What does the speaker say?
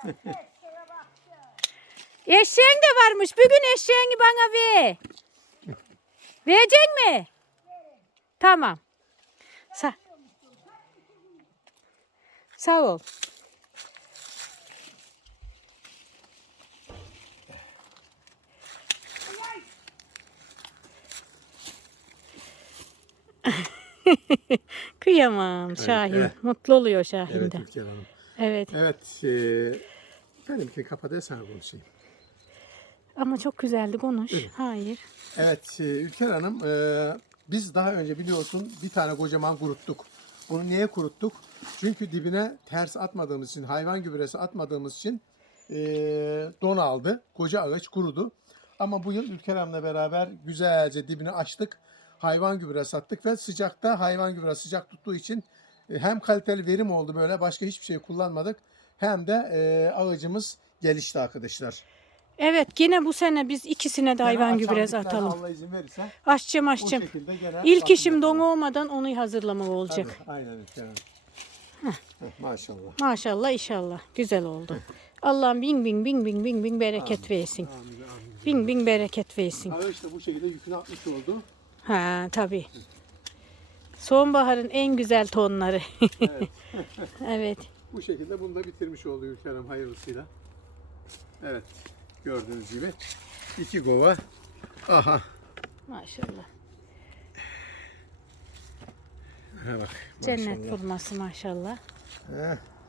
Eşeğin de varmış. Bugün eşeğini bana ver. Verecek mi? Tamam. Sa Sağ ol. Kıyamam Şahin. evet. Mutlu oluyor Şahin Evet. Ülker Hanım. Evet. Evet. E, benimki kapadı sana konuşayım. Ama çok güzeldi konuş. Hayır. Evet e, Ülker Hanım e, biz daha önce biliyorsun bir tane kocaman kuruttuk. Bunu niye kuruttuk? Çünkü dibine ters atmadığımız için, hayvan gübresi atmadığımız için e, don aldı. Koca ağaç kurudu. Ama bu yıl Ülker Hanım'la beraber güzelce dibini açtık. Hayvan gübresi attık ve sıcakta hayvan gübresi sıcak tuttuğu için e, hem kaliteli verim oldu böyle başka hiçbir şey kullanmadık. Hem de e, ağacımız gelişti arkadaşlar. Evet yine bu sene biz ikisine de hayvan Gene gübresi atalım. Allah izin verirse. Açacağım. şekilde gene İlk bakım işim yapalım. donu olmadan onu hazırlamak olacak. Tabii, aynen. Heh, Maşallah. Maşallah inşallah. Güzel oldu. Allah'ım bin bin bin bin bin bin bereket versin. Amin amin. Bin bin bereket versin. Ağaç da bu şekilde yükünü atmış oldu. Ha tabii. Sonbaharın en güzel tonları. Evet. evet. Bu şekilde bunu da bitirmiş oldu Ülker Hanım hayırlısıyla. Evet. Gördüğünüz gibi. iki kova. Aha. Maşallah. Ha bak. Cennet maşallah. maşallah. Heh.